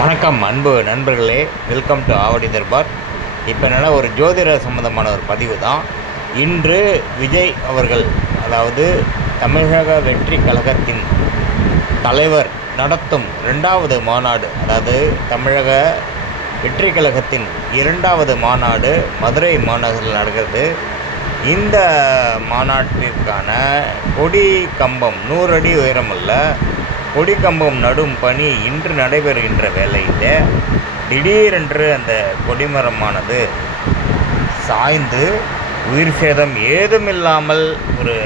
வணக்கம் அன்பு நண்பர்களே. Welcome to Avadi Darbar. இப்போ என்னென்னா ஒரு ஜோதிட சம்மந்தமான ஒரு பதிவு தான். இன்று விஜய் அவர்கள் அதாவது தமிழக வெற்றி கழகத்தின் தலைவர் நடத்தும் ரெண்டாவது மாநாடு அதாவது தமிழக வெற்றி கழகத்தின் இரண்டாவது மாநாடு மதுரை மாநகரில் நடக்கிறது. இந்த மாநாட்டிற்கான கொடி கம்பம் நூறு அடி உயரமுள்ள கொடி கம்பம் நடும் பணி இன்று நடைபெறுகின்ற வேலையில் திடீரென்று அந்த கொடிமரமானது சாய்ந்து உயிர் சேதம் ஏதுமில்லாமல் ஒரு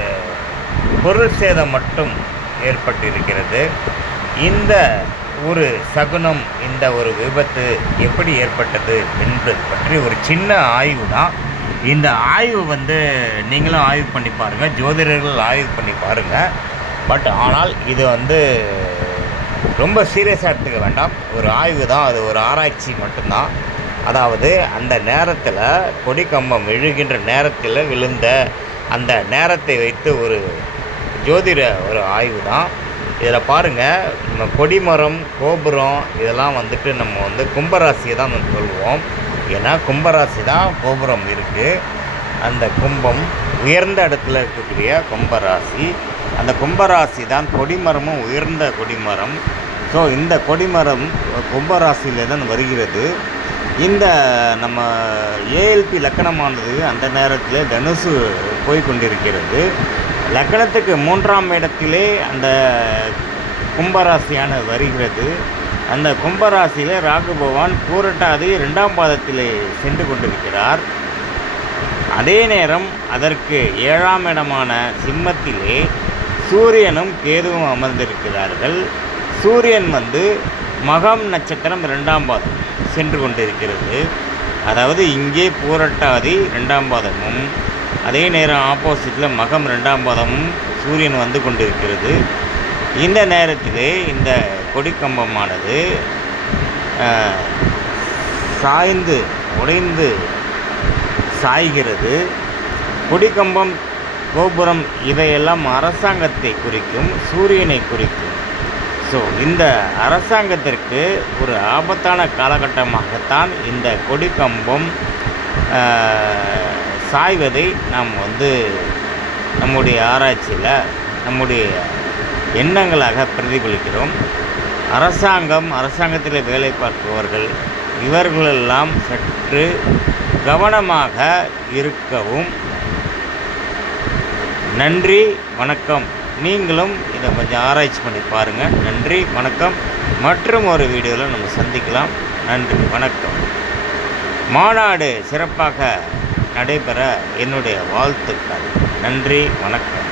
பொருள் சேதம் மட்டும் ஏற்பட்டிருக்கிறது. இந்த ஒரு சகுனம் இந்த ஒரு விபத்து எப்படி ஏற்பட்டது என்பது பற்றி ஒரு சின்ன ஆய்வு தான். இந்த ஆய்வு வந்து நீங்களும் ஆய்வு பண்ணி பாருங்கள் ஜோதிடர்கள் ஆய்வு பண்ணி பாருங்கள் பட் ஆனால் இது வந்து ரொம்ப சீரியஸாக எடுத்துக்க வேண்டாம். ஒரு ஆய்வு தான் அது ஒரு ஆராய்ச்சி மட்டும்தான். அதாவது அந்த நேரத்தில் கொடிக்கம்பம் விழுகின்ற நேரத்தில் விழுந்த அந்த நேரத்தை வைத்து ஒரு ஜோதிட ஒரு ஆய்வு தான். இதில் பாருங்கள் நம்ம கொடிமரம் கோபுரம் இதெல்லாம் வந்துட்டு நம்ம வந்து கும்பராசியை தான் நம்ம சொல்லுவோம். ஏன்னா கும்பராசி தான் கோபுரம் இருக்குது அந்த கும்பம் உயர்ந்த இடத்துல இருக்கக்கூடிய கும்பராசி. அந்த கும்பராசி தான் கொடிமரமும் உயர்ந்த கொடிமரம். ஸோ இந்த கொடிமரம் கும்பராசியிலே தான் வருகிறது. இந்த நம்ம ஏஎல்பி லக்கணமானது அந்த நேரத்தில் தனுசு போய் கொண்டிருக்கிறது. லக்கணத்துக்கு மூன்றாம் இடத்திலே அந்த கும்பராசியான வருகிறது. அந்த கும்பராசியில் ராகு பகவான் பூரட்டாதி ரெண்டாம் பாதத்திலே சென்று கொண்டிருக்கிறார். அதே நேரம் அதற்கு ஏழாம் இடமான சிம்மத்திலே சூரியனும் கேதுவும் அமர்ந்திருக்கிறார்கள். சூரியன் வந்து மகம் நட்சத்திரம் ரெண்டாம் பாதம் சென்று கொண்டிருக்கிறது. அதாவது இங்கே பூரட்டாதி ரெண்டாம் பாதமும் அதே நேரம் ஆப்போசிட்டில் மகம் ரெண்டாம் பாதமும் சூரியன் வந்து கொண்டிருக்கிறது. இந்த நேரத்திலே இந்த கொடிக்கம்பமானது சாய்ந்து உடைந்து சாய்கிறது. கொடிக்கம்பம் கோபுரம் இவையெல்லாம் அரசாங்கத்தை குறிக்கும் சூரியனை குறிக்கும். ஸோ இந்த அரசாங்கத்திற்கு ஒரு ஆபத்தான காலகட்டமாகத்தான் இந்த கொடிக்கம்பம் கம்பம் சாய்வதை நாம் வந்து நம்முடைய ஆராய்ச்சியில் நம்முடைய எண்ணங்களாக பிரதிபலிக்கிறோம். அரசாங்கம் அரசாங்கத்தில் வேலை பார்ப்பவர்கள் இவர்களெல்லாம் சற்று கவனமாக இருக்கவும் நன்றி வணக்கம். நீங்களும் இதை கொஞ்சம் ஆராய்ச்சி பண்ணி பாருங்கள் நன்றி வணக்கம். மற்றும் ஒரு வீடியோவில் நம்ம சந்திக்கலாம். நன்றி வணக்கம். மாநாடு சிறப்பாக நடைபெற என்னுடைய வாழ்த்துக்கள். நன்றி வணக்கம்.